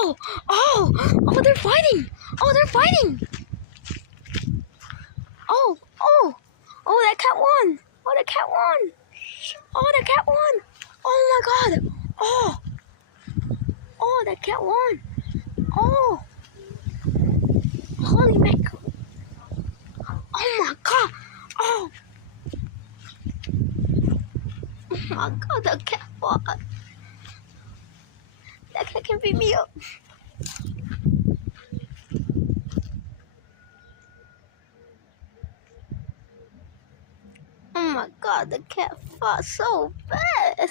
Oh, they're fighting. Oh, they're fighting. Oh, that cat won. Oh, the cat won. Oh, the cat won. Oh my God. Oh, that cat won. Oh, holy mackerel. Oh my God. Oh my God, the cat won. That cat can beat me up. Oh my God, the cat fought so bad.